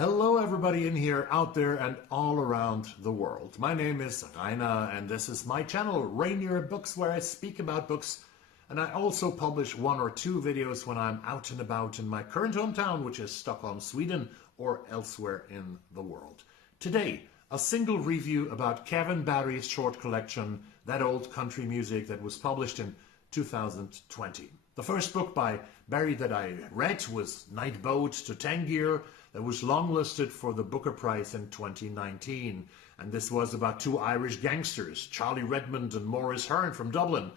Hello everybody in here, out there, and all around the world. My name is Rainer and this is my channel, Rainier Books, where I speak about books, and I also publish one or two videos when I'm out and about in my current hometown, which is Stockholm, Sweden, or elsewhere in the world. Today, a single review about Kevin Barry's short collection, That Old Country Music, that was published in 2020. The first book by Barry that I read was Night Boat to Tangier, that was longlisted for the Booker Prize in 2019. And this was about two Irish gangsters, Charlie Redmond and Maurice Hearn from Dublin.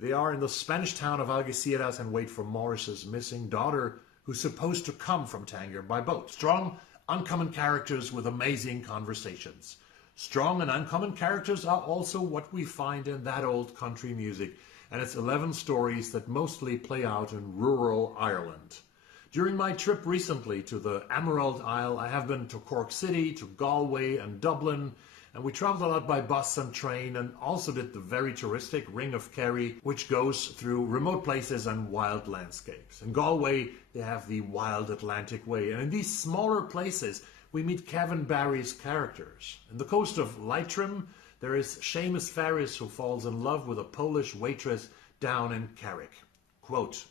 They are in the Spanish town of Algeciras and wait for Maurice's missing daughter, who's supposed to come from Tangier by boat. Strong, uncommon characters with amazing conversations. Strong and uncommon characters are also what we find in That Old Country Music, and it's 11 stories that mostly play out in rural Ireland. During my trip recently to the Emerald Isle, I have been to Cork City, to Galway and Dublin, and we traveled a lot by bus and train, and also did the very touristic Ring of Kerry, which goes through remote places and wild landscapes. In Galway, they have the Wild Atlantic Way, and in these smaller places, we meet Kevin Barry's characters. In the coast of Leitrim, there is Seamus Ferris, who falls in love with a Polish waitress down in Carrick. Quote,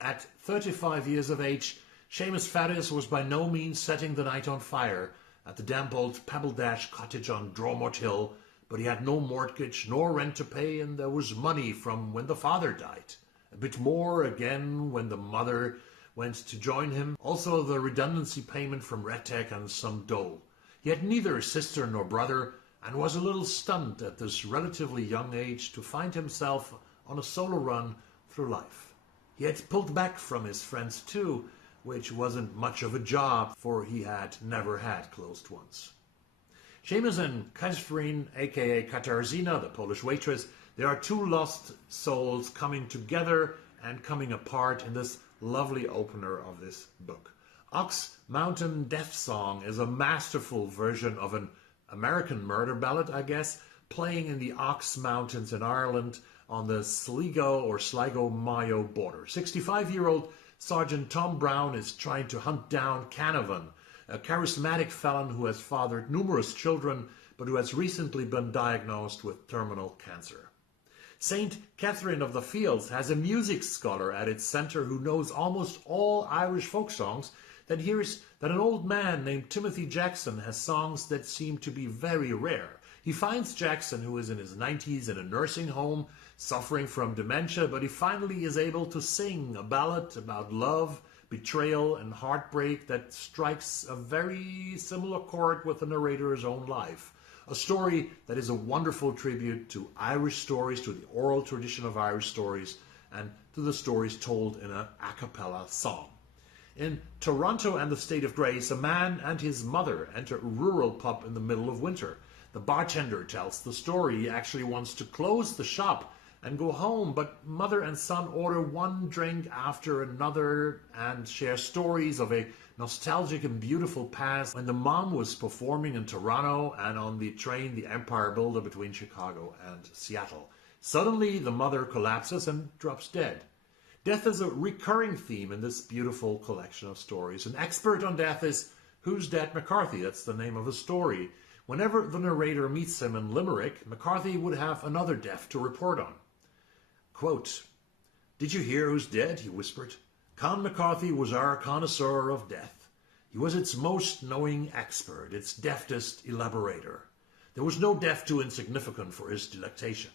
"At 35 years of age, Seamus Ferris was by no means setting the night on fire at the damp old Pebble Dash cottage on Dromort Hill, but he had no mortgage nor rent to pay, and there was money from when the father died. A bit more again when the mother went to join him. Also the redundancy payment from Redtech and some dole. He had neither sister nor brother, and was a little stunned at this relatively young age to find himself on a solo run through life. He had pulled back from his friends too, which wasn't much of a job, for he had never had closed ones." Seamus and Catherine, aka Katarzyna, the Polish waitress, they are two lost souls coming together and coming apart in this lovely opener of this book. Ox Mountain Death Song is a masterful version of an American murder ballad, I guess, playing in the Ox Mountains in Ireland on the Sligo-Mayo border. 65-year-old Sergeant Tom Brown is trying to hunt down Canavan, a charismatic felon who has fathered numerous children, but who has recently been diagnosed with terminal cancer. St. Catherine of the Fields has a music scholar at its center who knows almost all Irish folk songs, that hears that an old man named Timothy Jackson has songs that seem to be very rare. He finds Jackson, who is in his 90s in a nursing home, suffering from dementia, but he finally is able to sing a ballad about love, betrayal, and heartbreak that strikes a very similar chord with the narrator's own life. A story that is a wonderful tribute to Irish stories, to the oral tradition of Irish stories, and to the stories told in an a cappella song. In Toronto and the State of Grace, a man and his mother enter a rural pub in the middle of winter. The bartender tells the story. He actually wants to close the shop and go home, but mother and son order one drink after another and share stories of a nostalgic and beautiful past when the mom was performing in Toronto and on the train, the Empire Builder, between Chicago and Seattle. Suddenly, the mother collapses and drops dead. Death is a recurring theme in this beautiful collection of stories. An expert on death is Who's Dead McCarthy? That's the name of a story. Whenever the narrator meets him in Limerick, McCarthy would have another death to report on. Quote, "Did you hear who's dead?" he whispered. "Con McCarthy was our connoisseur of death. He was its most knowing expert, its deftest elaborator. There was no death too insignificant for his delectation.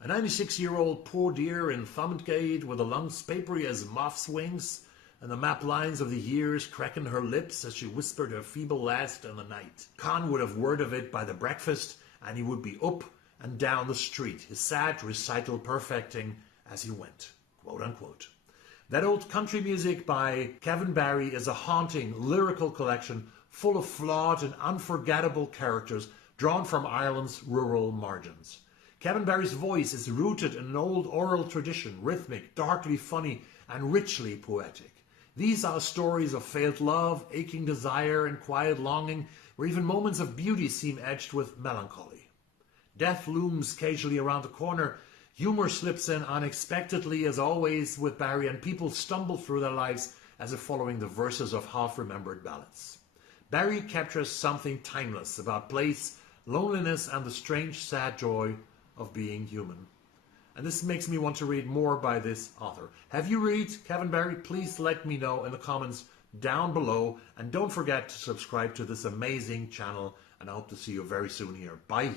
A 96-year-old poor dear in Thomondgate with the lungs papery as moth's wings, and the map lines of the years cracking her lips as she whispered her feeble last in the night. Con would have word of it by the breakfast, and he would be up and down the street, his sad recital perfecting as he went." Quote unquote. That Old Country Music by Kevin Barry is a haunting lyrical collection full of flawed and unforgettable characters drawn from Ireland's rural margins. Kevin Barry's voice is rooted in an old oral tradition, rhythmic, darkly funny, and richly poetic. These are stories of failed love, aching desire, and quiet longing, where even moments of beauty seem edged with melancholy. Death looms casually around the corner, humor slips in unexpectedly as always with Barry, and people stumble through their lives as if following the verses of half-remembered ballads. Barry captures something timeless about place, loneliness, and the strange, sad joy of being human. And this makes me want to read more by this author. Have you read Kevin Barry? Please let me know in the comments down below. And don't forget to subscribe to this amazing channel. And I hope to see you very soon here. Bye.